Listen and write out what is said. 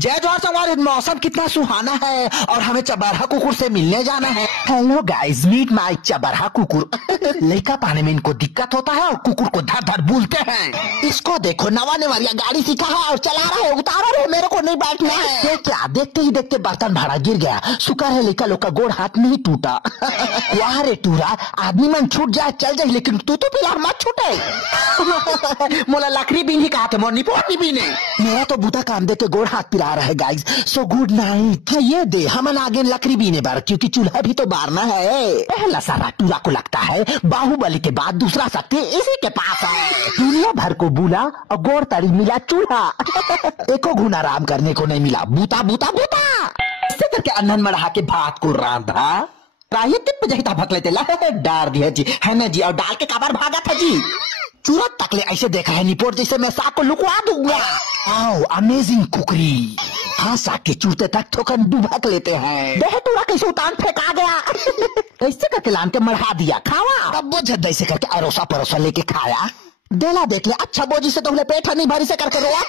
जय जोहार संवार, मौसम कितना सुहाना है और हमें चबरहा कुकुर से मिलने जाना है। हेलो गाइस, मीट माय चबरहा कुकुर। लड़का पाने में इनको दिक्कत होता है और कुकुर को धर धर बोलते हैं। इसको देखो, नवा नेवरिया गाड़ी सीखा है और चला रहा है, उतारो रे, मेरे को नहीं बैठना है। ये क्या, देखते ही देखते बर्तन भाड़ा गिर गया। शुक्र है लड़का लोग का गोड़ हाथ नहीं टूटा। वाह रे टूरा, आदमी मन छूट जाए चल जाए, लेकिन तू तो फिलहाल मत छूटे। मोला लकड़ी भी नहीं कहा थे, मोर निपोटी भी नहीं। मेरा तो बूता काम दे के गोड़ हाथ पिरा रहा है गाइस, सो गुड नाइट। ये दे हमन आगे लकड़ी बीने बार, क्योंकि चूल्हा भी तो बारना है। पहला सारा टूरा को लगता है बाहुबली के बाद दूसरा शक्ति इसी के पास है। दुनिया भर को बुला और गोड़ तड़ी मिला चूल्हा। एको घुना आराम करने को नहीं मिला। बूता बूता बूता ऐसे करके अन्न मढ़ा के भात को रांधा टिप जहिता भक लेते डार दिया जी है ना जी, और डाल के काबर भागा था जी। चूरत तकले ऐसे देखा है निपोट जैसे मैं साग को लुकवा दूंगा। आओ अमेजिंग कुकरी। हाँ, साग के चूते तक थोकन डुबक लेते हैं। देख टूरा कैसे उतान फेंका गया। ऐसे करके लान के मढ़ा दिया, खावा। अब वो झद्दा ऐसे करके अरोसा परोसा लेके खाया। देला देख ले, अच्छा बोझी से तो पेट नहीं भरी से करके रोआ।